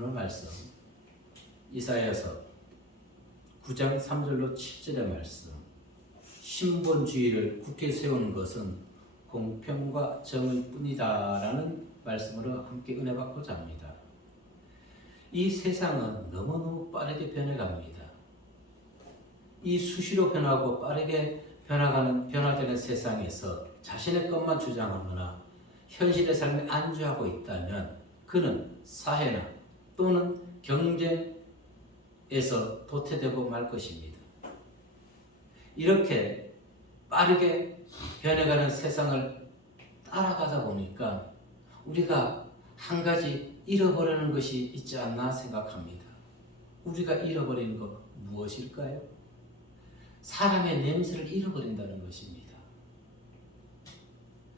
오늘 말씀 이사야서 9장 3절로 7절의 말씀. 신본주의를 굳게 세우는 것은 공평과 정의 뿐이다라는 말씀으로 함께 은혜 받고자 합니다. 이 세상은 너무너무 빠르게 변해갑니다. 이 수시로 변하고 빠르게 변화되는 세상에서 자신의 것만 주장하거나 현실의 삶에 안주하고 있다면 그는 사회나 또는 경쟁에서 도태되고 말 것입니다. 이렇게 빠르게 변해가는 세상을 따라가다 보니까 우리가 한 가지 잃어버리는 것이 있지 않나 생각합니다. 우리가 잃어버리는 것 무엇일까요? 사람의 냄새를 잃어버린다는 것입니다.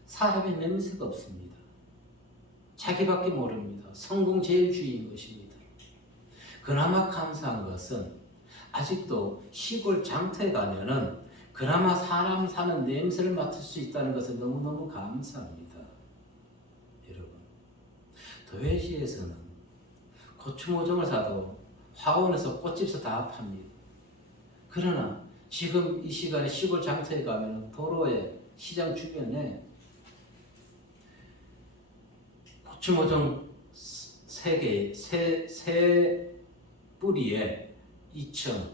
사람의 냄새가 없습니다. 자기밖에 모릅니다. 성공제일주의인 것입니다. 그나마 감사한 것은 아직도 시골 장터에 가면은 그나마 사람 사는 냄새를 맡을 수 있다는 것은 너무너무 감사합니다. 여러분, 도회지에서는 고추 모종을 사도 화원에서 꽃집에서 다 팝니다. 그러나 지금 이 시간에 시골 장터에 가면 도로에 시장 주변에 고추 모종 세 뿌리에 2,000원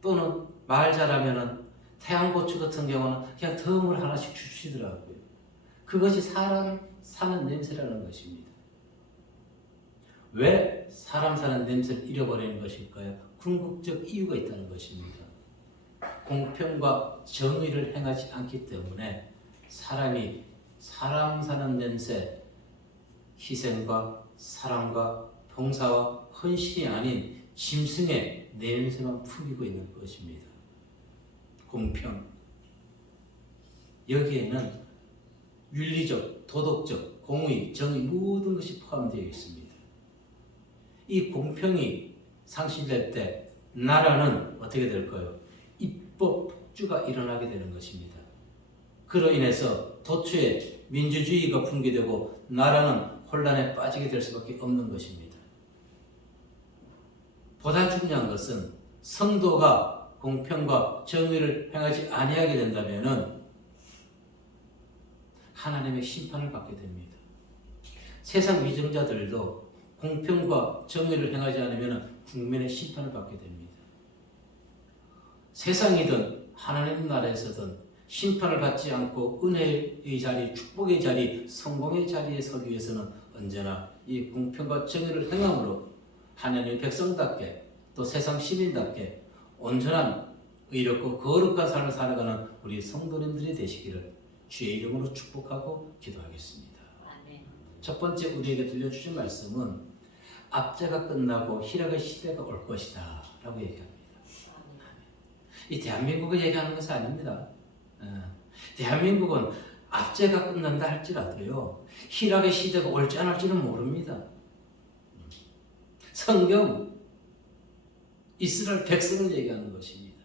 또는 말 잘하면은 태양고추 같은 경우는 그냥 덤을 하나씩 주시더라고요. 그것이 사람 사는 냄새라는 것입니다. 왜 사람 사는 냄새를 잃어버리는 것일까요? 궁극적 이유가 있다는 것입니다. 공평과 정의를 행하지 않기 때문에 사람이 사람 사는 냄새, 희생과 사랑과 봉사와 헌신이 아닌 짐승의 냄새만 풍기고 있는 것입니다. 공평. 여기에는 윤리적, 도덕적, 공의, 정의 모든 것이 포함되어 있습니다. 이 공평이 상실될 때 나라는 어떻게 될까요? 입법 폭주가 일어나게 되는 것입니다. 그로 인해서 도처에 민주주의가 붕괴되고 나라는 혼란에 빠지게 될 수밖에 없는 것입니다. 보다 중요한 것은 성도가 공평과 정의를 행하지 아니하게 된다면 하나님의 심판을 받게 됩니다. 세상 위정자들도 공평과 정의를 행하지 않으면 국민의 심판을 받게 됩니다. 세상이든 하나님 나라에서든 심판을 받지 않고 은혜의 자리, 축복의 자리, 성공의 자리에 서기 위해서는 언제나 이 공평과 정의를 행함으로 하나님의 백성답게 또 세상 시민답게 온전한 의롭고 거룩한 삶을 살아가는 우리 성도님들이 되시기를 주의 이름으로 축복하고 기도하겠습니다. 아멘. 첫 번째 우리에게 들려주신 말씀은 압제가 끝나고 희락의 시대가 올 것이다 라고 얘기합니다. 이 대한민국을 얘기하는 것은 아닙니다. 대한민국은 압제가 끝난다 할지라도요 희락의 시대가 올지 안 올지는 모릅니다. 성경 이스라엘 백성을 얘기하는 것입니다.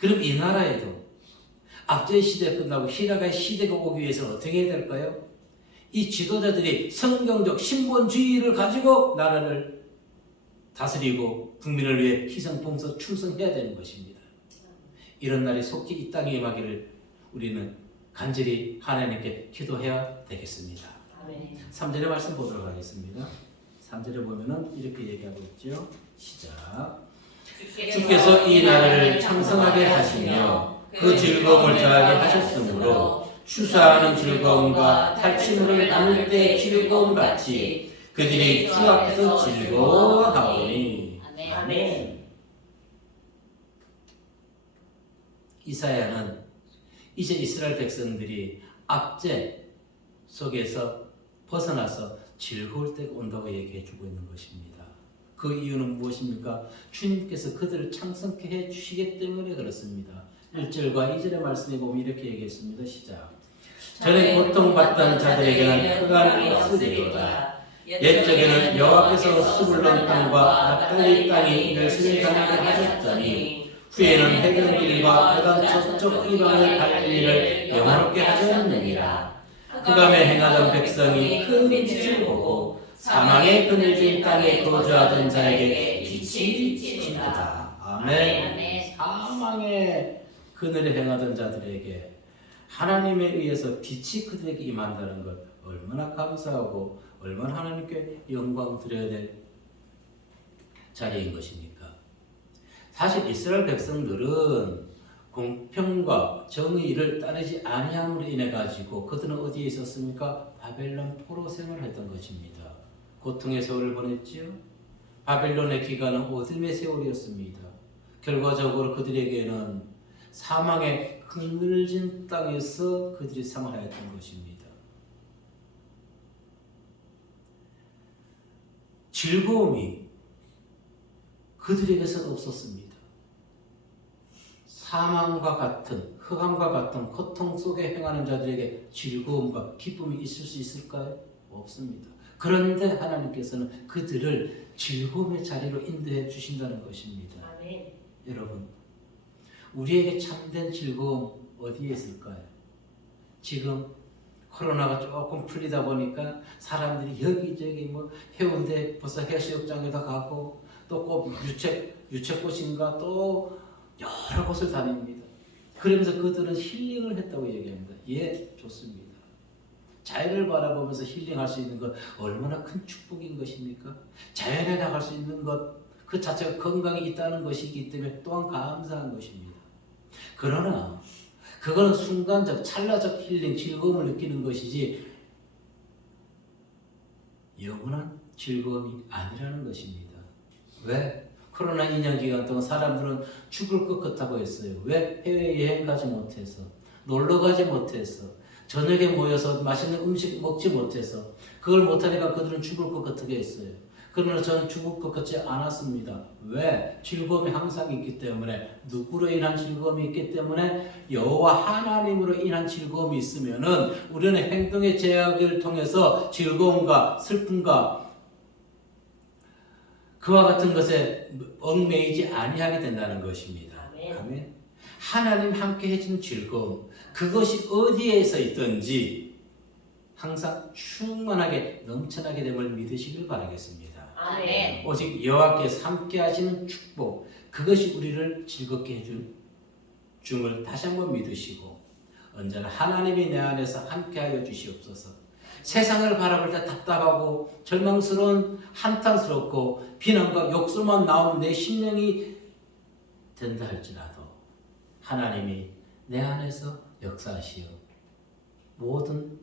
그럼 이 나라에도 압제의 시대가 끝나고 희락의 시대가 오기 위해서 어떻게 해야 될까요? 이 지도자들이 성경적 신본주의를 가지고 나라를 다스리고 국민을 위해 희생, 봉사, 충성해야 되는 것입니다. 이런 날이 속히 이 땅에 임하기를 우리는 간절히 하나님께 기도해야 되겠습니다. 아멘. 3절의 말씀 보도록 하겠습니다. 3절에 보면은 이렇게 얘기하고 있죠. 시작. 주께서 이 나라를昌盛하게 하시며 그 즐거움을 더하게 하셨으므로 추수하는 즐거움과 탈취물을 나눌 때 즐거움 같이 그들이 주 앞에서 즐거워하오니. 아멘. 이사야는 이제 이스라엘 백성들이 압제 속에서 벗어나서 즐거울 때가 온다고 얘기해 주고 있는 것입니다. 그 이유는 무엇입니까? 주님께서 그들을 창성케 해 주시기 때문에 그렇습니다. 1절과 2절의 말씀에 보면 이렇게 얘기했습니다. 시작. 전에 고통받던 자들에게는 흑암이 없으리로다. 옛적에는 여호와께서 스불론 땅과 납달리 땅이 멸실을 당하게 하셨더니 후에는 해변길과 해변 저쪽 이방의 갈 일을 영원롭게 하셨느니라. 흑암에 행하던 백성이 큰 빛을 보고 사망의 그늘진 땅에 거주하던 자에게 빛이 비치는도다. 아멘. 사망의 그늘에 행하던 자들에게 하나님에 의해서 빛이 그들에게 임한다는 것 얼마나 감사하고 얼마나 하나님께 영광 드려야 될 자리인 것입니까? 사실 이스라엘 백성들은 공평과 정의를 따르지 아니함으로 인해 가지고 그들은 어디에 있었습니까? 바벨론 포로 생활했던 것입니다. 고통의 세월을 보냈지요. 바벨론의 기간은 어둠의 세월이었습니다. 결과적으로 그들에게는 사망의 그늘진 땅에서 그들이 생활하였던 것입니다. 즐거움이 그들에게서는 없었습니다. 사망과 같은 흑암과 같은 고통 속에 행하는 자들에게 즐거움과 기쁨이 있을 수 있을까요? 없습니다. 그런데 하나님께서는 그들을 즐거움의 자리로 인도해 주신다는 것입니다. 아멘. 여러분, 우리에게 참된 즐거움 어디에 있을까요? 지금 코로나가 조금 풀리다 보니까 사람들이 여기저기 해운대 벌써 해수욕장에도 가고 또 꼭 유채꽃인가 또 여러 곳을 다닙니다. 그러면서 그들은 힐링을 했다고 얘기합니다. 예, 좋습니다. 자연을 바라보면서 힐링할 수 있는 것 얼마나 큰 축복인 것입니까? 자연에 나갈 수 있는 것 그 자체가 건강이 있다는 것이기 때문에 또한 감사한 것입니다. 그러나 그거는 순간적 찰나적 힐링 즐거움을 느끼는 것이지 영원한 즐거움이 아니라는 것입니다. 왜? 코로나 2년 기간 동안 사람들은 죽을 것 같다고 했어요. 왜? 해외여행 가지 못해서, 놀러 가지 못해서, 저녁에 모여서 맛있는 음식 먹지 못해서, 그걸 못하니까 그들은 죽을 것 같게 했어요. 그러나 저는 죽을 것 같지 않았습니다. 왜? 즐거움이 항상 있기 때문에, 누구로 인한 즐거움이 있기 때문에 여호와 하나님으로 인한 즐거움이 있으면은 우리는 행동의 제약을 통해서 즐거움과 슬픔과 그와 같은 것에 얽매이지 아니하게 된다는 것입니다. 아멘. 하나님 함께 해준 즐거움, 그것이 어디에서 있든지 항상 충만하게 넘쳐나게 됨을 믿으시길 바라겠습니다. 아멘. 오직 여호와께서 함께 하시는 축복, 그것이 우리를 즐겁게 해줄 줌을 다시 한번 믿으시고 언제나 하나님이 내 안에서 함께하여 주시옵소서. 세상을 바라볼 때 답답하고 절망스러운 한탄스럽고 비난과 욕설만 나오는 내 심령이 된다 할지라도 하나님이 내 안에서 역사하시어 모든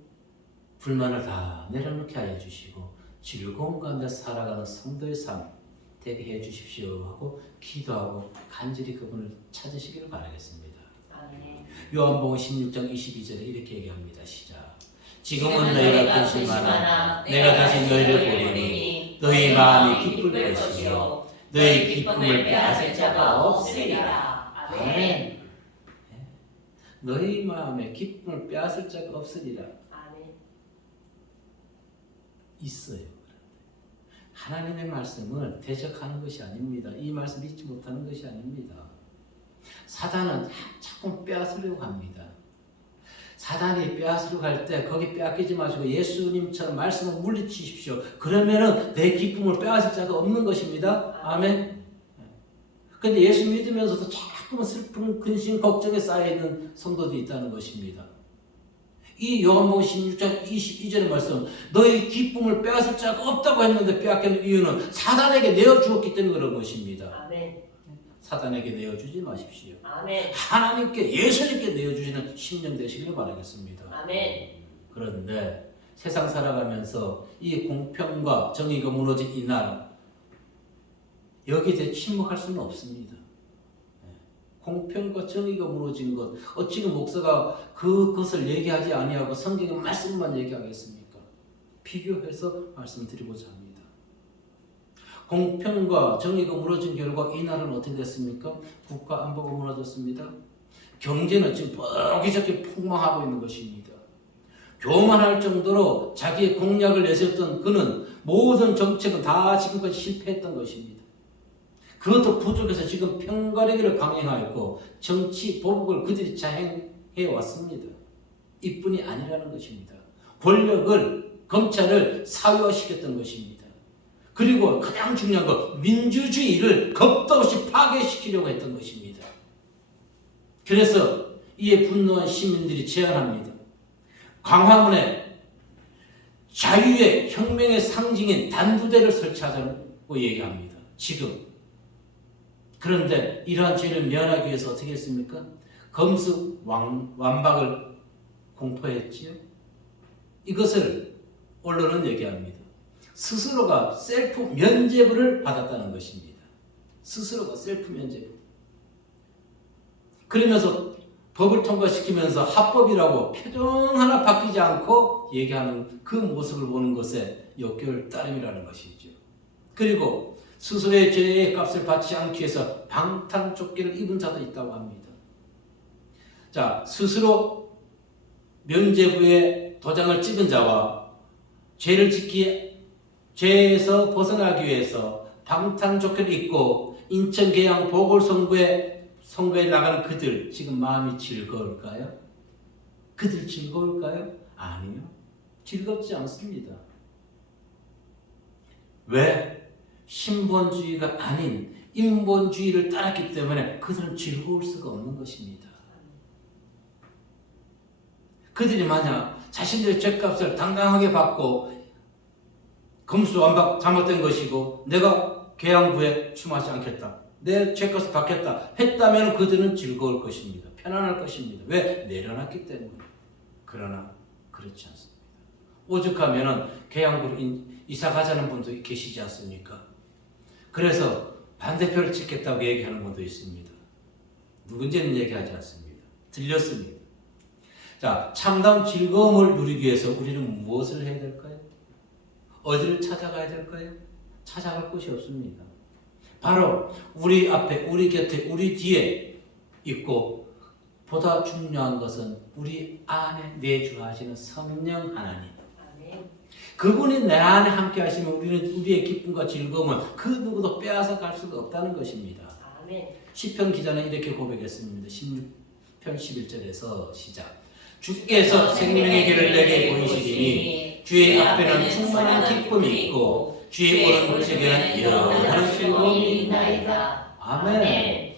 불만을 다 내려놓게 하여 주시고 즐거움 가운데 살아가는 성도의 삶 되게 해 주십시오 하고 기도하고 간절히 그분을 찾으시기를 바라겠습니다. 아멘. 요한복음 16장 22절에 이렇게 얘기합니다. 시작. 지금은 너희가 근심하나 내가 다시 너희를 보리니 너희 마음이 기쁠 것이요 너희 기쁨을 빼앗을 자가 없으리라. 아멘. 너희 마음에 기쁨을 빼앗을 자가 없으리라. 아멘. 있어요. 하나님의 말씀을 대적하는 것이 아닙니다. 이 말씀 믿지 못하는 것이 아닙니다. 사단은 자꾸 빼앗으려고 합니다. 사단이 빼앗으려고 할 때 거기 빼앗기지 마시고 예수님처럼 말씀을 물리치십시오. 그러면은 내 기쁨을 빼앗을 자가 없는 것입니다. 아멘. 근데 예수 믿으면서도 자꾸 슬픔, 근심, 걱정에 쌓여있는 성도들이 있다는 것입니다. 이 요한복음 16장 22절의 말씀, 너희 기쁨을 빼앗을 자가 없다고 했는데 빼앗기는 이유는 사단에게 내어주었기 때문에 그런 것입니다. 아멘. 사단에게 내어주지 마십시오. 아멘. 하나님께 예수님께 내어주시는 심령 되시길 바라겠습니다. 아멘. 그런데 세상 살아가면서 이 공평과 정의가 무너진 이 나라, 여기에 대해 침묵할 수는 없습니다. 공평과 정의가 무너진 것, 어찌 그 목사가 그것을 얘기하지 아니하고 성경의 말씀만 얘기하겠습니까? 비교해서 말씀드리고자 합니다. 공평과 정의가 무너진 결과 이 나라는 어떻게 됐습니까? 국가 안보가 무너졌습니다. 경제는 지금 여기저기 폭망하고 있는 것입니다. 교만할 정도로 자기의 공약을 내세웠던 그는 모든 정책은 다 지금까지 실패했던 것입니다. 그것도 부족해서 지금 편가르기를 강행하였고 정치 보복을 그들이 자행해 왔습니다. 이뿐이 아니라는 것입니다. 권력을 검찰을 사유화시켰던 것입니다. 그리고 가장 중요한 거 민주주의를 겁도 없이 파괴시키려고 했던 것입니다. 그래서 이에 분노한 시민들이 제안합니다. 광화문에 자유의 혁명의 상징인 단두대를 설치하자고 얘기합니다. 지금. 그런데 이러한 죄를 면하기 위해서 어떻게 했습니까? 검수 완박을 공포했지요. 이것을 언론은 얘기합니다. 스스로가 셀프 면죄부를 받았다는 것입니다. 스스로가 셀프 면죄부. 그러면서 법을 통과시키면서 합법이라고 표정 하나 바뀌지 않고 얘기하는 그 모습을 보는 것에 역겨울 따름이라는 것이죠. 그리고 스스로의 죄의 값을 받지 않기 위해서 방탄조끼를 입은 자도 있다고 합니다. 자, 스스로 면죄부의 도장을 찍은 자와 죄에서 벗어나기 위해서 방탄조끼를 입고 인천 계양 보궐선거에 나가는 그들 지금 마음이 즐거울까요? 그들 즐거울까요? 아니요. 즐겁지 않습니다. 왜? 신본주의가 아닌 인본주의를 따랐기 때문에 그들은 즐거울 수가 없는 것입니다. 그들이 만약 자신들의 죄값을 당당하게 받고 검수완박 잘못된 것이고 내가 계양부에 출마하지 않겠다. 내 죄값을 받겠다 했다면 그들은 즐거울 것입니다. 편안할 것입니다. 왜? 내려놨기 때문에. 그러나 그렇지 않습니다. 오죽하면 계양부로 이사 가자는 분도 계시지 않습니까? 그래서 반대표를 찍겠다고 얘기하는 분도 있습니다. 누군지는 얘기하지 않습니다. 들렸습니다. 자, 참다운 즐거움을 누리기 위해서 우리는 무엇을 해야 될까요? 어디를 찾아가야 될까요? 찾아갈 곳이 없습니다. 바로 우리 앞에, 우리 곁에, 우리 뒤에 있고 보다 중요한 것은 우리 안에 내주하시는 성령 하나님. 그분이 내 안에 함께 하시면 우리의 기쁨과 즐거움은 그 누구도 빼앗아 갈 수가 없다는 것입니다. 시편 기자는 이렇게 고백했습니다. 16편 11절에서 시작. 주께서 생명의 길을 내게 보이시리니 주의 앞에는 충만한 기쁨이 있고 주의 오른쪽에는 영원한 즐거움이 있나이다. 아멘.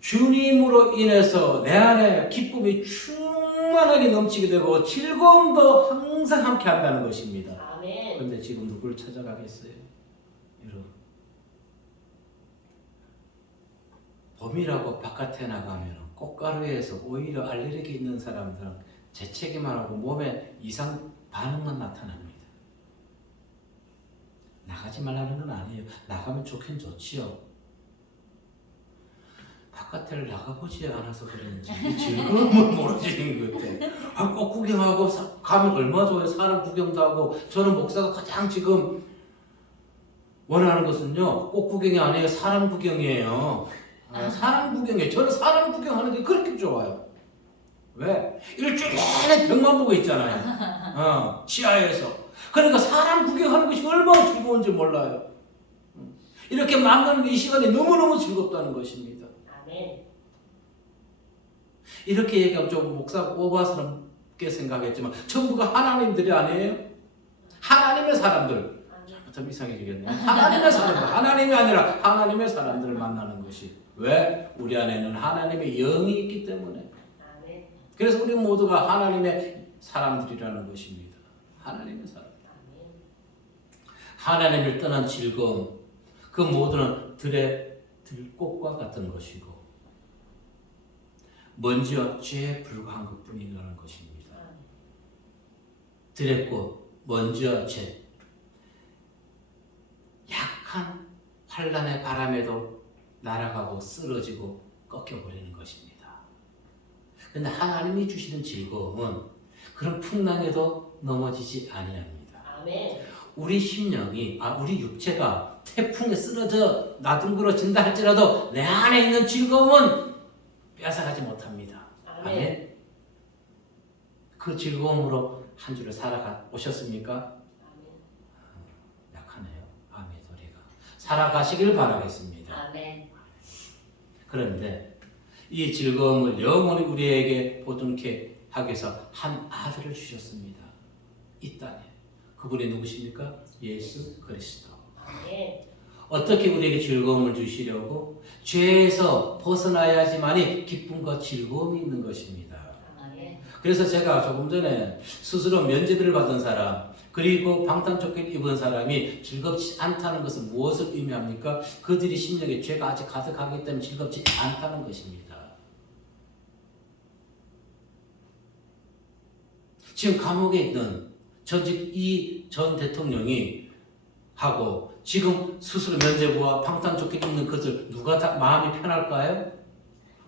주님으로 인해서 내 안에 기쁨이 충만하게 넘치게 되고 즐거움도 항상 함께 한다는 것입니다. 그런데 지금 누구를 찾아가겠어요? 여러분, 봄이라고 바깥에 나가면 꽃가루에서 오히려 알레르기 있는 사람들은 재채기만 하고 몸에 이상 반응만 나타납니다. 나가지 말라는 건 아니에요. 나가면 좋긴 좋지요. 바깥을 나가보지 않아서 그런지 즐거움을 모르시는 것 같아요. 꽃 구경하고 가면 얼마나 좋아요. 사람 구경도 하고. 저는 목사가 가장 지금 원하는 것은요, 꽃 구경이 아니에요. 사람 구경이에요. 사람 구경이에요. 저는 사람 구경하는 게 그렇게 좋아요. 왜? 일주일 내내 벽만 보고 있잖아요. 지하에서. 그러니까 사람 구경하는 것이 얼마나 즐거운지 몰라요. 이렇게 만나는 이 시간이 너무너무 즐겁다는 것입니다. 이렇게 얘기하면 좀 목사가 오바스럽게 생각했지만 전부가 하나님들이 아니에요? 하나님의 사람들. 좀 이상해지겠네요. 하나님의 사람들. 하나님이 아니라 하나님의 사람들을 만나는 것이. 왜? 우리 안에는 하나님의 영이 있기 때문에. 그래서 우리 모두가 하나님의 사람들이라는 것입니다. 하나님의 사람. 하나님을 떠난 즐거움, 그 모두는 들꽃과 같은 것이고 먼지와 죄에 불과한 것뿐이라는 것입니다. 들의 꽃, 먼지와 죄, 약한 환란의 바람에도 날아가고 쓰러지고 꺾여버리는 것입니다. 그런데 하나님이 주시는 즐거움은 그런 풍랑에도 넘어지지 아니합니다. 우리 심령이, 우리 육체가 태풍에 쓰러져 나둥그러진다 할지라도 내 안에 있는 즐거움은 뺏어가지 못합니다. 아멘. 그 즐거움으로 한 주를 살아오셨습니까? 약하네요. 아멘 소리가. 살아가시길 바라겠습니다. 아멘. 그런데 이 즐거움을 영원히 우리에게 보존케 하기 위해서 한 아들을 주셨습니다. 이 땅에. 그분이 누구십니까? 예수 그리스도. 아멘. 어떻게 우리에게 즐거움을 주시려고? 죄에서 벗어나야지만이 기쁨과 즐거움이 있는 것입니다. 아멘. 그래서 제가 조금 전에 스스로 면제비를 받은 사람, 그리고 방탄조끼를 입은 사람이 즐겁지 않다는 것은 무엇을 의미합니까? 그들이 심령에 죄가 아직 가득하기 때문에 즐겁지 않다는 것입니다. 지금 감옥에 있는 전직 이 전 대통령이 하고 지금 스스로 면제부와 방탄조끼 입는 그들 누가 다 마음이 편할까요?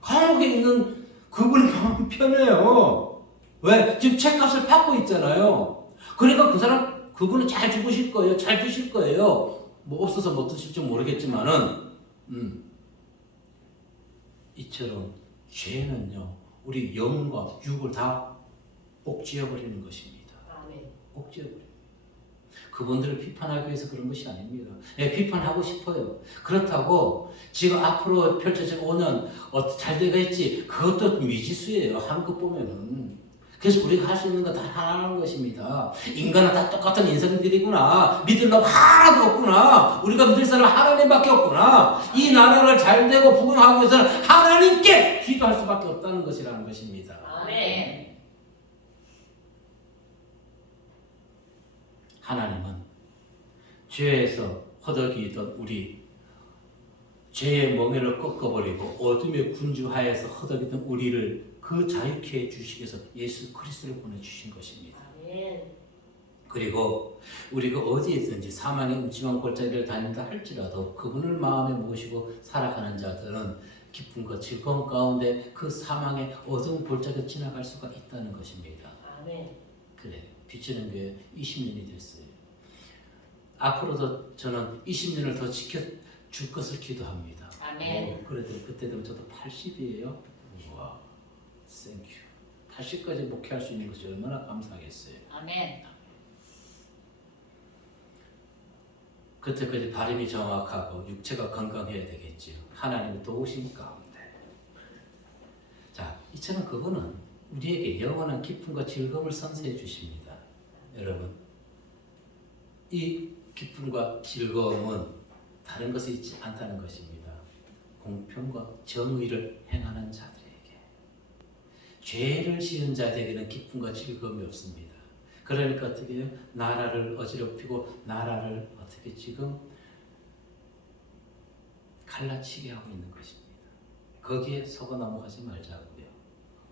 감옥에 있는 그분이 마음이 편해요. 왜? 지금 책값을 받고 있잖아요. 그러니까 그 사람 그분은 잘 죽으실 거예요. 잘 드실 거예요. 뭐 없어서 못 드실지 모르겠지만은 이처럼 죄는요 우리 영과 육을 다 옥죄어버리는 것입니다. 아멘. 옥죄어버려요. 그분들을 비판하기 위해서 그런 것이 아닙니다. 네, 비판하고 싶어요. 그렇다고 지금 앞으로 펼쳐질 5년 잘 되겠지 그것도 미지수예요. 하는 것 보면은. 그래서 우리가 할 수 있는 건 다 하나라는 것입니다. 인간은 다 똑같은 인생들이구나. 믿을 놈 하나도 없구나. 우리가 믿을 사람 하나님밖에 없구나. 이 나라를 잘 되고 부흥하기 위해서는 하나님께 기도할 수밖에 없다는 것이라는 것입니다. 아멘. 하나님은 죄에서 허덕이던 우리 죄의 멍에를 꺾어버리고 어둠의 군주하에서 허덕이던 우리를 그 자유케 해주시기 위해서 예수 그리스도를 보내주신 것입니다. 아멘. 그리고 우리가 어디에 있든지 사망의 음침한 골짜기를 다닌다 할지라도 그분을 마음에 모시고 살아가는 자들은 기쁨과 즐거움 가운데 그 사망의 어두운 골짜기를 지나갈 수가 있다는 것입니다. 아멘. 그래, 비치는 교회 20년이 됐어요. 앞으로도 저는 20년을 더 지켜줄 것을 기도합니다. 아멘. 그래도 그때 되면 저도 80이에요. 와, 땡큐. 80까지 목회할 수 있는 것이 얼마나 감사하겠어요. 아멘. 그때까지 발음이 정확하고 육체가 건강해야 되겠지요. 하나님이 도우신 가운데. 자, 이처럼 그분은 우리에게 영원한 기쁨과 즐거움을 선사해 주십니다. 여러분, 이 기쁨과 즐거움은 다른 것에 있지 않다는 것입니다. 공평과 정의를 행하는 자들에게, 죄를 지은 자들에게는 기쁨과 즐거움이 없습니다. 그러니까 어떻게 해요? 나라를 어지럽히고 나라를 어떻게 지금 갈라치게 하고 있는 것입니다. 거기에 속아 넘어가지 말자고요.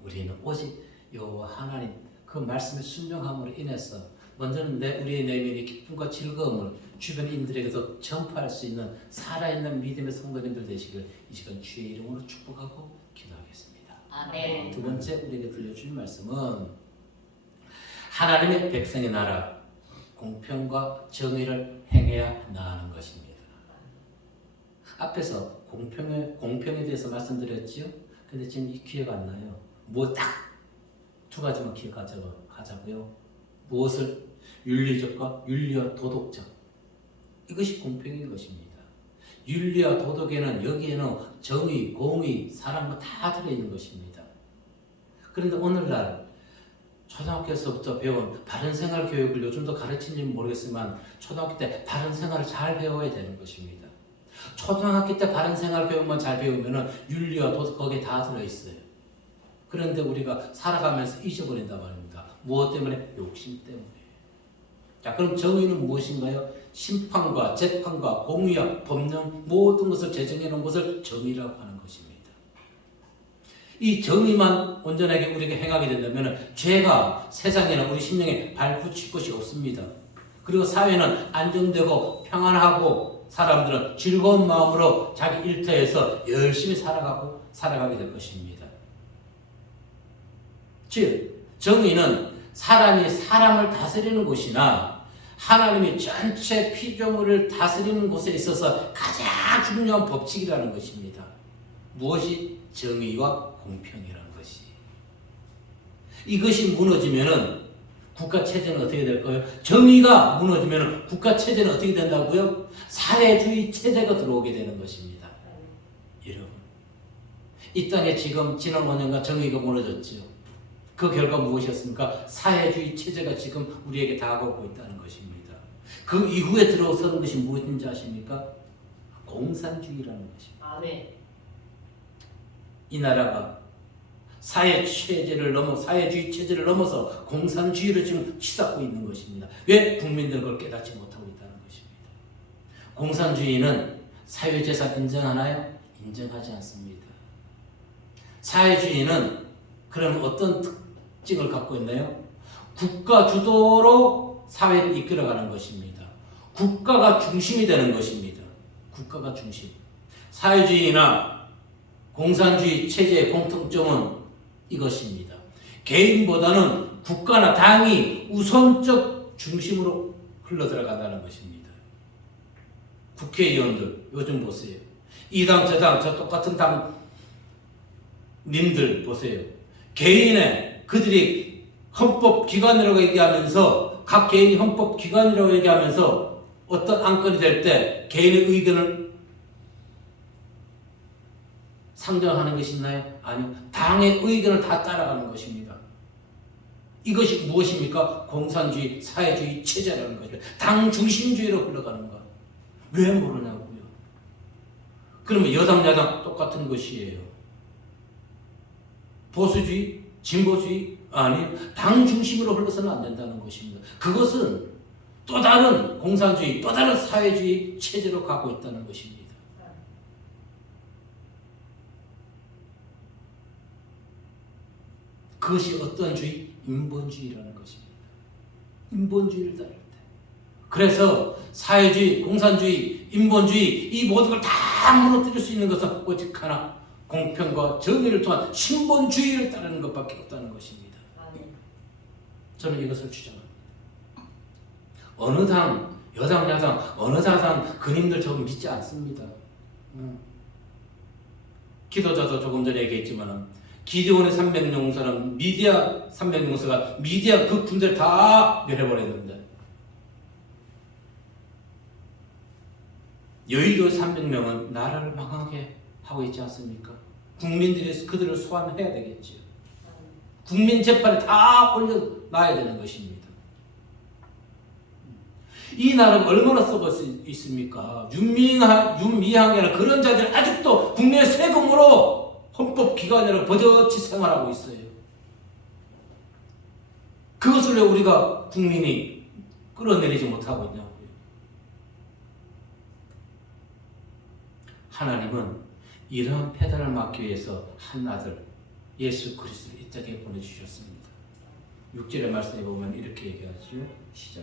우리는 오직 여호와 하나님 그 말씀의 순종함으로 인해서 먼저는 우리의 내면의 기쁨과 즐거움을 주변인들에게도 전파할 수 있는 살아있는 믿음의 성도님들 되시길 이 시간 주의 이름으로 축복하고 기도하겠습니다. 아멘. 두 번째 우리에게 들려주신 말씀은 하나님의 백성의 나라 공평과 정의를 행해야 나가는 것입니다. 앞에서 공평에 대해서 말씀드렸지요. 근데 지금 기회가 안 나요. 뭐 딱 두 가지만 기억하자고요. 무엇을? 윤리적과 윤리와 도덕적. 이것이 공평인 것입니다. 윤리와 도덕에는 여기에는 정의, 공의, 사랑 다 들어있는 것입니다. 그런데 오늘날 초등학교에서부터 배운 바른생활 교육을 요즘도 가르치는지 모르겠지만 초등학교 때 바른생활을 잘 배워야 되는 것입니다. 초등학교 때 바른생활 교육만 잘 배우면 윤리와 도덕 거기에 다 들어있어요. 그런데 우리가 살아가면서 잊어버린단 말입니다. 무엇 때문에? 욕심 때문에. 자, 그럼 정의는 무엇인가요? 심판과 재판과 공의와 법령 모든 것을 제정해 놓은 것을 정의라고 하는 것입니다. 이 정의만 온전하게 우리가 행하게 된다면 죄가 세상에는 우리 심령에 발붙일 것이 없습니다. 그리고 사회는 안정되고 평안하고 사람들은 즐거운 마음으로 자기 일터에서 열심히 살아가게 될 것입니다. 즉, 정의는 사람이 사람을 다스리는 곳이나 하나님이 전체 피조물을 다스리는 곳에 있어서 가장 중요한 법칙이라는 것입니다. 무엇이? 정의와 공평이라는 것이. 이것이 무너지면은 국가 체제는 어떻게 될까요? 정의가 무너지면은 국가 체제는 어떻게 된다고요? 사회주의 체제가 들어오게 되는 것입니다. 여러분, 이 땅에 지금 지난 5년간 정의가 무너졌지요. 그 결과 무엇이었습니까? 사회주의 체제가 지금 우리에게 다가오고 있다는 것입니다. 그 이후에 들어서는 것이 무엇인지 아십니까? 공산주의라는 것입니다. 아멘. 이 나라가 사회주의 체제를 넘어서 공산주의로 지금 치닫고 있는 것입니다. 왜 국민들은 그걸 깨닫지 못하고 있다는 것입니다. 공산주의는 사회재산 인정하나요? 인정하지 않습니다. 사회주의는 그럼 어떤 특징을 갖고 있나요? 국가 주도로 사회를 이끌어가는 것입니다. 국가가 중심이 되는 것입니다. 국가가 중심. 사회주의나 공산주의 체제의 공통점은 이것입니다. 개인보다는 국가나 당이 우선적 중심으로 흘러들어간다는 것입니다. 국회의원들 요즘 보세요. 이 당 저 당 저 똑같은 당님들 보세요. 개인의 그들이 헌법기관이라고 얘기하면서 각 개인이 헌법기관이라고 얘기하면서 어떤 안건이 될 때 개인의 의견을 상정하는 것이 있나요? 아니요. 당의 의견을 다 따라가는 것입니다. 이것이 무엇입니까? 공산주의, 사회주의 체제라는 거죠. 당 중심주의로 흘러가는 것. 왜 모르냐고요. 그러면 여당, 야당 똑같은 것이에요. 보수주의, 진보주의, 아니요. 당 중심으로 흘러서는 안 된다는 것입니다. 그것은 또 다른 공산주의, 또 다른 사회주의 체제로 가고 있다는 것입니다. 그것이 어떤 주의? 인본주의라는 것입니다. 인본주의를 따를 때. 그래서 사회주의, 공산주의, 인본주의 이 모든 걸 다 무너뜨릴 수 있는 것은 오직 하나, 공평과 정의를 통한 신본주의를 따르는 것밖에 없다는 것입니다. 저는 이것을 주장합니다. 어느 당, 여당, 야당, 어느 당 그님들 저는 믿지 않습니다. 기도자도 조금 전에 얘기했지만 기드온의 300용사는 미디아 300용사가 미디아 그 군대를 다 멸해버렸는데 여의도 300명은 나라를 망하게 하고 있지 않습니까? 국민들이 그들을 소환해야 되겠지요. 국민 재판에 다 올려놔야 되는 것입니다. 이 나라가 얼마나 썩을 수 있습니까? 윤미향이나 그런 자들 아직도 국내 세금으로 헌법기관이라고 버젓이 생활하고 있어요. 그것을 왜 우리가 국민이 끌어내리지 못하고 있냐고요. 하나님은 이러한 패단을 막기 위해서 한 아들 예수 그리스도를 이 땅에 보내주셨습니다. 6절의 말씀에 보면 이렇게 얘기하죠. 시작.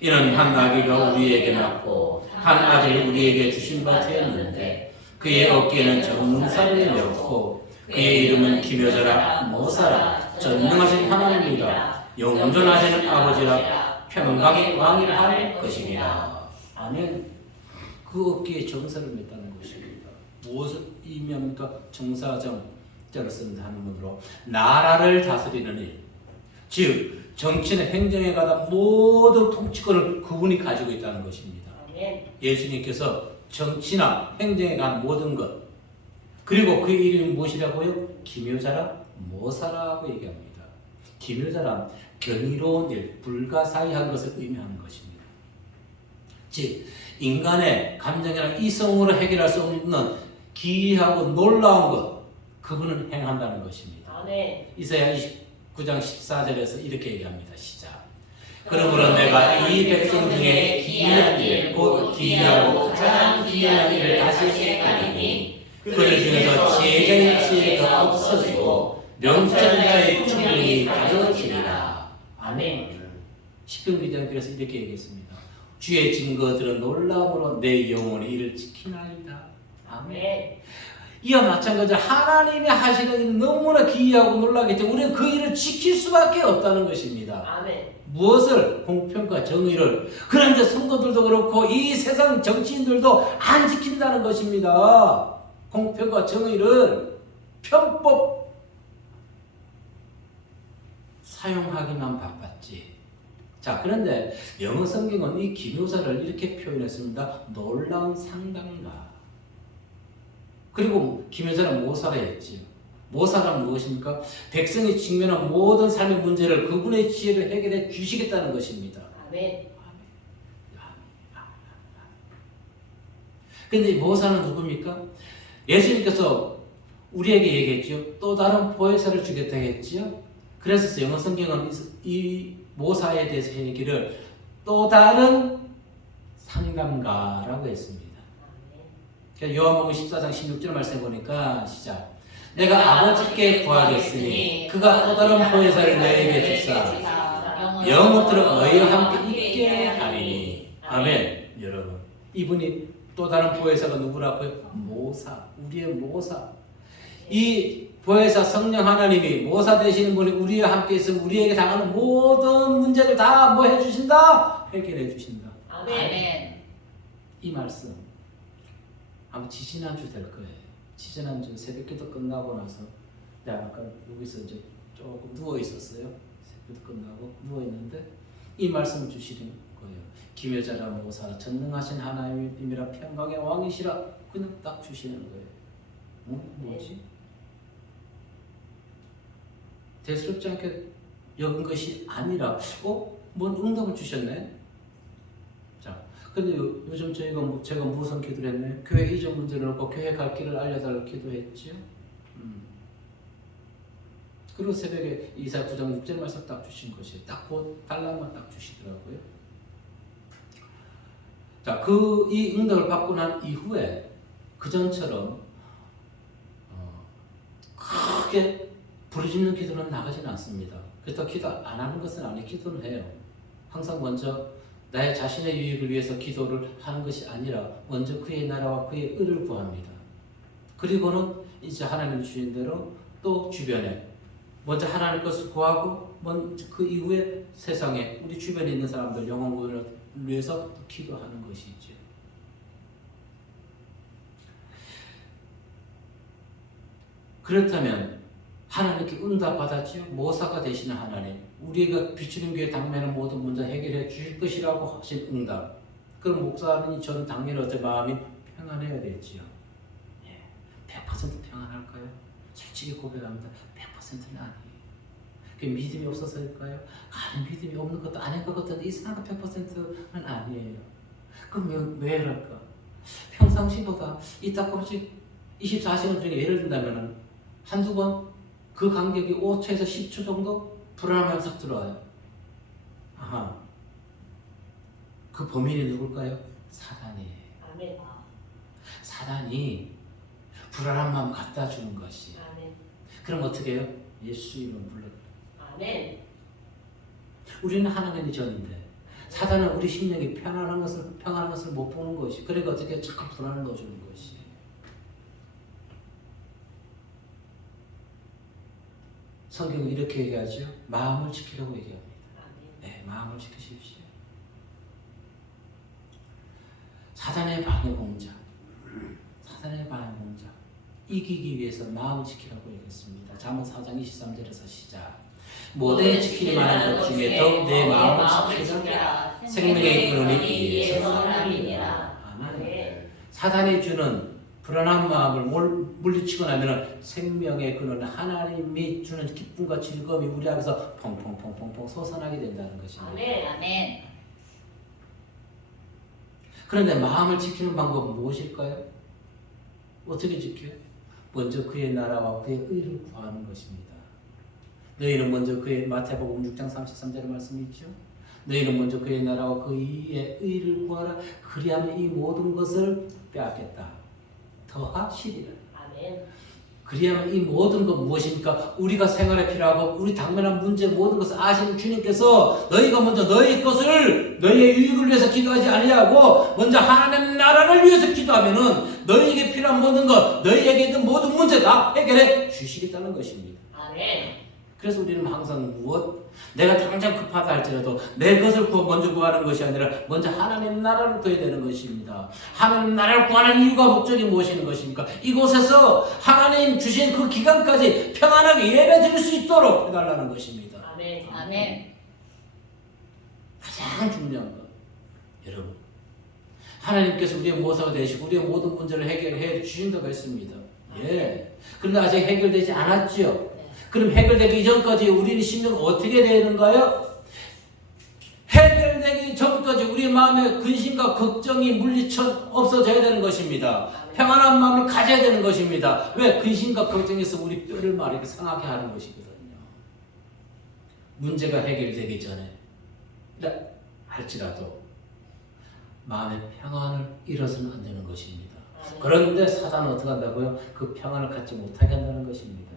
이는 한 나귀가 우리에게 낳고 한 아들을 우리에게 주신 바 되었는데 그의 어깨에는 정사를 메었고 그의 이름은 기묘자라 모사라 전능하신 하나님이라 영존하시는 아버지라 평강의 왕이라 할 것입니다. 아멘. 그 어깨에 정사를 맸다는 것입니다. 무엇을 의미합니까? 정사정 자를 쓴 한문으로 나라를 다스리는 일, 즉 정치나 행정에 가다 모든 통치권을 그분이 가지고 있다는 것입니다. 예수님께서 정치나 행정에 간 모든 것, 그리고 그의 이름이 무엇이라고요? 기묘자라 모사라고 얘기합니다. 기묘자란 경이로운 일, 불가사의한 것을 의미하는 것입니다. 즉 인간의 감정이나 이성으로 해결할 수 없는 기이하고 놀라운 것, 그분은 행한다는 것입니다. 이사야 29장 14절에서 이렇게 얘기합니다. 시작. 그러므로 내가 이 백성 중에 기이한 일, 곧 기이하고 가장 기이한 일을 다시 행하리니 그들 중에서 지혜자의 지혜가 없어지고 명철자의 총명이 가져지리라. 아멘. 시편 기자는 그래서 이렇게 얘기했습니다. 주의 증거들은 놀라움으로 내 영혼이 이를 지키나이다. 아멘. 이와 마찬가지로 하나님이 하시는 일은 너무나 기이하고 놀라기 때문에 우리는 그 일을 지킬 수밖에 없다는 것입니다. 아멘. 무엇을? 공평과 정의를. 그런데 성도들도 그렇고 이 세상 정치인들도 안 지킨다는 것입니다. 공평과 정의를 편법 사용하기만 바빴지. 자, 그런데 영어 성경은 이 기묘사를 이렇게 표현했습니다. 놀라운 상담가. 그리고 기묘사는 모사라 했지요. 모사란 무엇입니까? 백성이 직면한 모든 삶의 문제를 그분의 지혜로 해결해 주시겠다는 것입니다. 아멘. 근데 이 모사는 누굽니까? 예수님께서 우리에게 얘기했죠. 또 다른 보혜사를 주겠다 했지요. 그래서 영어 성경은 이 모사에 대해서 얘기를 또 다른 상담가라고 했습니다. 그러니까 요한복음 14장 16절 말씀 보니까 시작. 내가 아버지께 구하겠으니 그가 또 다른 보혜사를 너희에게 주사 영원토록 너희와 함께 있게 하리니. 아멘. 여러분, 이분이 또 다른 보혜사가 누구라고요? 모사, 우리의 모사. 이 보혜사 성령 하나님이 모사 되시는 분이 우리와 함께 있으면 우리에게 당하는 모든 문제를 다 뭐 해주신다? 해결해 주신다. 아멘. 이 말씀 아마 지지난주 될 거예요. 지지난주 새벽기도 끝나고 나서 내가 아까 여기서 이제 조금 누워 있었어요. 새벽기도 끝나고 누워 있는데 이 말씀을 주시는 거예요. 기묘자라 모사 전능하신 하나님이라 평강의 왕이시라 그냥 딱 주시는 거예요. 뭐지? 대수롭지 않게 여긴 것이 아니라 뭔 응답을 주셨네? 자, 근데 요즘 제가 무슨 기도를 했네? 교회 이전 문제를 놓고 교회 갈 길을 알려달라고 기도했지요? 그리고 새벽에 이사야 9장 6절 말씀 딱 주신 것이 딱 그 달란만 딱 주시더라고요. 자, 이 응답을 받고 난 이후에 그전처럼 크게 부르짖는 기도는 나가지는 않습니다. 그렇다고 기도 안 하는 것은 아니에요. 기도는 해요. 항상 먼저 나의 자신의 유익을 위해서 기도를 하는 것이 아니라 먼저 그의 나라와 그의 의를 구합니다. 그리고는 이제 하나님 주신 대로 또 주변에 먼저 하나님 것을 구하고 그 이후에 세상에 우리 주변에 있는 사람들 영혼 구원을 위해서 기도하는 것이죠. 그렇다면 하나님께 응답 받았지요. 모사가 되시는 하나님, 우리가 비추는 교회 당면한 모든 문제 해결해 주실 것이라고 하신 응답. 그럼 목사님이 저는 당연히 어째 마음이 평안해야 되지요. 100% 평안할까요? 솔직히 고백합니다. 100%는 아니에요. 그게 믿음이 없어서일까요? 아니, 믿음이 없는 것도 아닌 것 같은데 이상한 100%는 아니에요. 그럼 왜 그럴까? 평상시보다 이따금씩 24시간 중에 예를 든다면 한두 번 그 간격이 5초에서 10초 정도 불안함이 싹 들어와요. 아하. 그 범인이 누굴까요? 사단이에요. 아멘. 사단이 불안한 마음 갖다 주는 것이. 아멘. 그럼 어떻게 해요? 예수 이름 불러. 아멘. 우리는 하나님의 전인데 사단은 우리 심령이 평안한 것을 못 보는 것이. 그러니까 어떻게 자꾸 불안을 넣어주는 것이. 성경은 이렇게 얘기하죠. 마음을 지키라고 얘기합니다. 네, 마음을 지키십시오. 사단의 방해 공작. 이기기 위해서 마음을 지키라고 얘기했습니다. 잠언 4장 23절에서 시작. 모든 지킬 만한 것 중에 더욱 내 마음을 지키라. 생명의 근원이 예수님이라. 아멘. 사단이 주는 불안한 마음을 물리치고 나면 생명의 근원 하나님이 주는 기쁨과 즐거움이 우리 앞에서 펑펑펑펑 솟아나게 된다는 것입니다. 아멘. 그런데 마음을 지키는 방법은 무엇일까요? 어떻게 지켜요? 먼저 그의 나라와 그의 의를 구하는 것입니다. 너희는 먼저 그의 마태복음 6장 33절의 말씀이 있죠. 너희는 먼저 그의 나라와 그의 의를 구하라. 그리하면 이 모든 것을 빼앗겠다. 더하시리라. 아멘. 그리하면 이 모든 것 무엇입니까? 우리가 생활에 필요하고 우리 당면한 문제 모든 것을 아시는 주님께서 너희가 먼저 너희 것을 너희의 유익을 위해서 기도하지 아니하고 먼저 하나님 나라를 위해서 기도하면은 너희에게 필요한 모든 것, 너희에게 있는 모든 문제 다 해결해 주시겠다는 것입니다. 아멘. 그래서 우리는 항상 내가 당장 급하다 할지라도 내 것을 먼저 구하는 것이 아니라 먼저 하나님 나라를 구해야 되는 것입니다. 하나님 나라를 구하는 이유가 목적이 무엇인 것입니까? 이곳에서 하나님 주신 그 기간까지 평안하게 예배 드릴 수 있도록 해달라는 것입니다. 아멘. 아멘. 가장 중요한 것, 여러분, 하나님께서 우리의 모사가 되시고 우리의 모든 문제를 해결해 주신다고 했습니다. 예. 그런데 아직 해결되지 않았죠. 네. 그럼 해결되기 이전까지 우리는 심령 어떻게 되는가요? 해결되기 전까지 우리 마음에 근심과 걱정이 물리쳐 없어져야 되는 것입니다. 평안한 마음을 가져야 되는 것입니다. 왜? 근심과 걱정에서 우리 뼈를 마르게 상하게 하는 것이거든요. 문제가 해결되기 전에 할지라도 마음의 평안을 잃어서는 안 되는 것입니다. 그런데 사단은 어떻게 한다고요? 그 평안을 갖지 못하게 한다는 것입니다.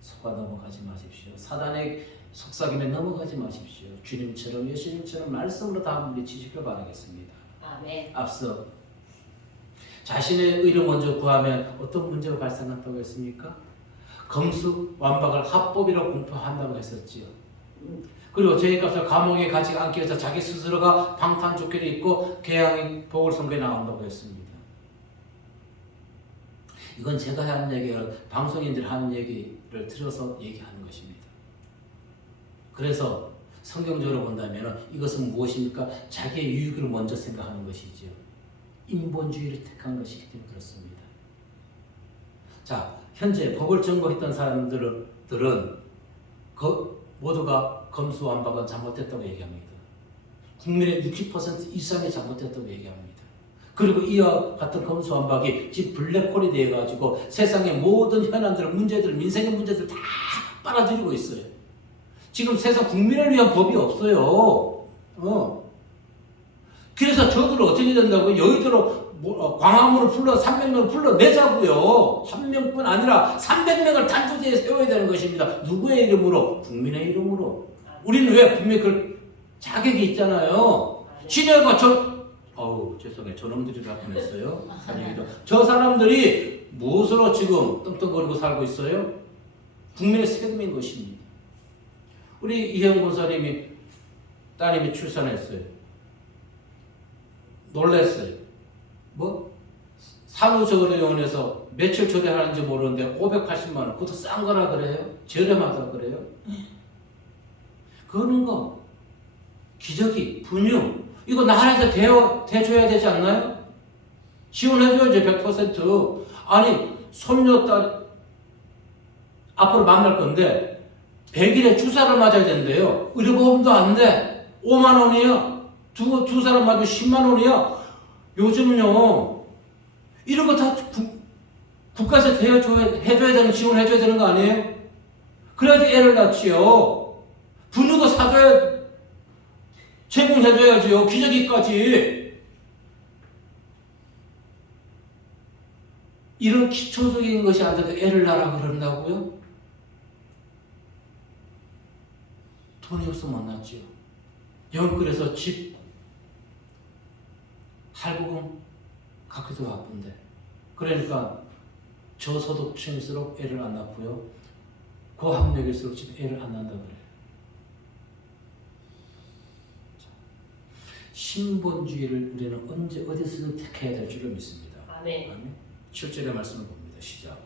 속아 넘어가지 마십시오. 사단의 속삭임에 넘어가지 마십시오. 주님처럼 예수님처럼 말씀으로 다 물리치시길 바라겠습니다. 아멘. 앞서 자신의 의를 먼저 구하면 어떤 문제가 발생한다고 했습니까? 검수완박을 합법이라고 공표한다고 했었지요. 그리고 죄값을 감옥에 가지 않기 위해서 자기 스스로가 방탄조끼를 입고 개항의 보궐선거에 나온다고 했습니다. 이건 제가 한 얘기가 방송인들 하는 얘기를 들어서 얘기하는 것입니다. 그래서 성경적으로 본다면 이것은 무엇입니까? 자기의 유익을 먼저 생각하는 것이지요. 인본주의를 택한 것이기 때문에 그렇습니다. 자, 현재 법을 전공했던 사람들은 모두가 검수완박은 잘못됐다고 얘기합니다. 국민의 60% 이상이 잘못됐다고 얘기합니다. 그리고 이와 같은 검수완박이 지금 블랙홀이 되어가지고 세상의 모든 현안들, 문제들, 민생의 문제들 다 빨아들이고 있어요. 지금 세상 국민을 위한 법이 없어요. 그래서 저들은 어떻게 된다고요? 여의도로 광화문을 불러 300명을 불러내자고요. 한 명뿐 아니라 300명을 단두대에 세워야 되는 것입니다. 누구의 이름으로? 국민의 이름으로. 우리는 왜 분명히 그 자격이 있잖아요. 진해가 죄송해요. 저놈들이라 보냈어요. 저 사람들이 무엇으로 지금 떵떵거리고 살고 있어요? 국민의 세금인 것입니다. 우리 이형 권사님이 따님이 출산했어요. 놀랐어요. 산후조리원에서 며칠 초대하는지 모르는데 580만 원. 그것도 싼 거라 그래요? 저렴하다 그래요? 그러는 거 기저귀, 분유 이거 나라에서 대줘야 되지 않나요? 지원해줘야죠. 100%. 아니 손녀딸 앞으로 만날 건데 100일에 주사를 맞아야 된대요. 의료보험도 안 돼. 5만 원이야. 두 사람 맞으면 10만 원이야. 요즘요 이런 거 다 국가에서 해줘야 되는, 지원해줘야 되는 거 아니에요? 그래야지 애를 낳지요. 분유도 사줘야, 제공해줘야지요. 기저귀까지. 이런 기초적인 것이 안 돼도 애를 낳으라 그런다고요? 돈이 없으면 못 낳지요. 영끌에서 집 할부금 갖기도 바쁜데, 그러니까 저소득층일수록 애를 안 낳고요, 고학력일수록 애를 안 낳는다 그래요. 신본주의를 우리는 언제 어디서든 택해야 될 줄을 믿습니다. 아멘. 7절의 말씀을 봅니다. 시작.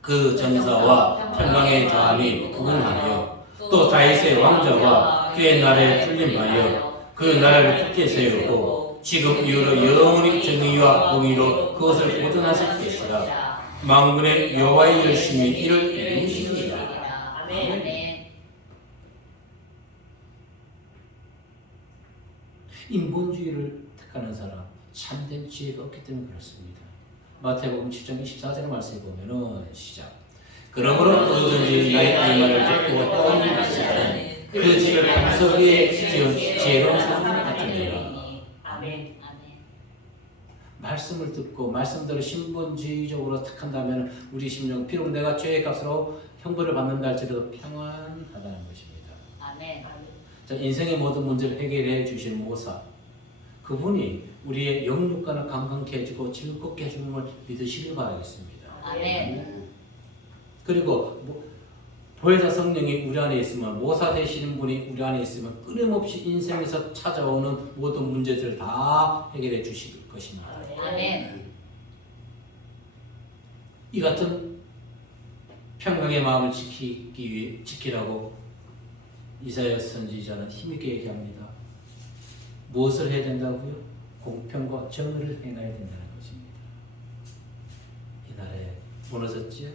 그 전사와 평강의 저함이 구분하며 또 다윗의 왕자와 그의 나라에 군림하여 그 나라를 굳게 세우고 지금 이후로 영원히 정의와 공의로 그것을 보존하실 것이라. 만군의 여호와의 열심히 이를 이루시리라. 아멘. 인본주의를 택하는 사람 참된 지혜가 없기 때문에 그렇습니다. 마태복음 7장 24절의 말씀을 보면은 시작. 그러므로 누구든지 나의 말을 듣고 떠오는 자는 그 집을 반석 위에 지은 지혜로운 사람 같으니라. 아멘. 말씀을 듣고 말씀대로 신본주의적으로 택한다면 우리 심령, 비록 내가 죄의 값으로 형벌을 받는다 할지라도 평안하다는 것입니다. 아멘. 자, 인생의 모든 문제를 해결해 주신 모사, 그분이 우리의 영육간을 강건케 해주고 즐겁게 해주는 걸 믿으시길 바라겠습니다. 아멘. 그리고 보혜사 성령이 우리 안에 있으면, 모사 되시는 분이 우리 안에 있으면 끊임없이 인생에서 찾아오는 모든 문제들을 다 해결해 주실 것입니다. 아멘. 이 같은 평강의 마음을 지키라고 이사야 선지자는 힘있게 얘기합니다. 무엇을 해야 된다고요? 공평과 정의를 행해야 된다는 것입니다. 이 나라에 무너졌지요?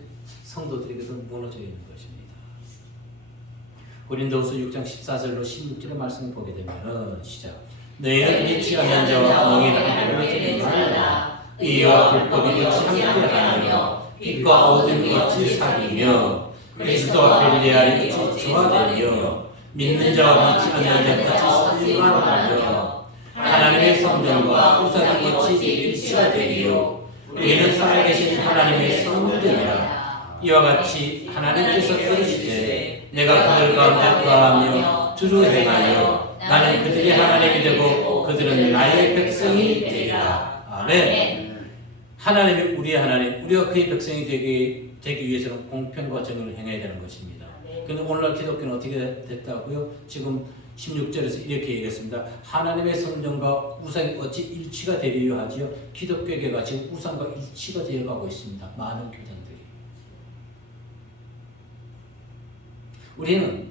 성도들이 그도 무너져 있는 것입니다. 고린도후서 6장 14절로 16절의 말씀을 보게 되면은 시작. 너희는 믿지 않는 자와 멍에는 하지 말라. 의와 불법이 같이 함께하며 빛과 어둠이 같이 사귀며 그리스도와 벨리알이 같이 조화되며 믿는 자와 믿지 않는 자 같이 살아가며 하나님의 성전과 우상이 같이 일치가 되리요 우리는 살아계신 하나님의 성전이라. 이와 같이 하나님께서 이르시되 내가 그들 가운데 거하며 두루 행하여 나는 그들의 하나님이 되고 그들은 나의 백성이 되리라. 아멘. 하나님이 우리의 하나님, 우리가 그의 백성이 되기 위해서는 공평과 정의를 행해야 되는 것입니다. 그런데 오늘날 기독교는 어떻게 됐다고요? 지금 16절에서 이렇게 얘기했습니다. 하나님의 성전과 우상이 어찌 일치가 되리려 하지요? 기독교계가 지금 우상과 일치가 되어가고 있습니다. 많은 교단들이. 우리는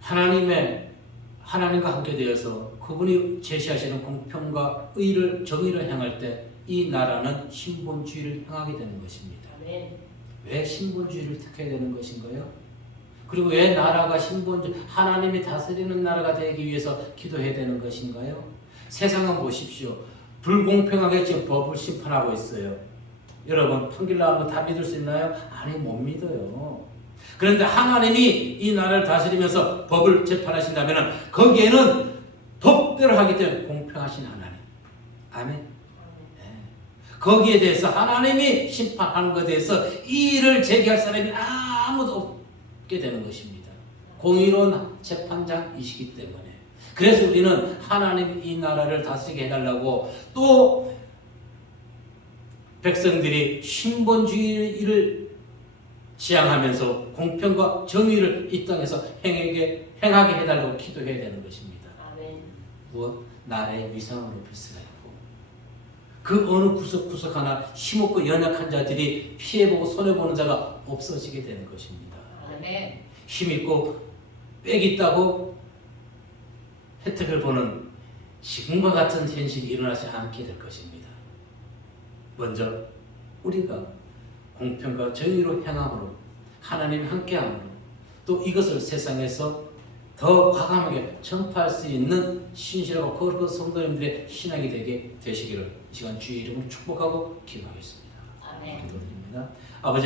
하나님과 함께 되어서 그분이 제시하시는 공평과 의를 정의를 향할 때 이 나라는 신본주의를 향하게 되는 것입니다. 왜 신본주의를 택해야 되는 것인가요? 그리고 왜 나라가 하나님이 다스리는 나라가 되기 위해서 기도해야 되는 것인가요? 세상은 보십시오. 불공평하게 지금 법을 심판하고 있어요. 여러분 판결 나오는 거 다 믿을 수 있나요? 아니, 못 믿어요. 그런데 하나님이 이 나라를 다스리면서 법을 재판하신다면 거기에는 법대로 하기 때문에 공평하신 하나님. 아멘. 거기에 대해서 하나님이 심판하는 것에 대해서 이의를 제기할 사람이 아무도 없게 되는 것입니다. 공의로운 재판장이시기 때문에. 그래서 우리는 하나님이 이 나라를 다스리게 해달라고, 또 백성들이 신본주의를 지향하면서 공평과 정의를 이 땅에서 행하게 해달라고 기도해야 되는 것입니다. 무엇? 나라의 위상을 높일 수가 있고, 그 어느 구석구석 하나 힘없고 연약한 자들이 피해보고 손해보는 자가 없어지게 되는 것입니다. 힘있고 빽 있다고 혜택을 보는 지금과 같은 현실이 일어나지 않게 될 것입니다. 먼저 우리가 공평과 정의로 행함으로, 하나님이 함께함으로, 또 이것을 세상에서 더 과감하게 전파할 수 있는 신실하고 거룩한 성도님들의 신앙이 되게 되시기를 이 시간 주의 이름으로 축복하고 기도하겠습니다. 기도드립니다. 아버지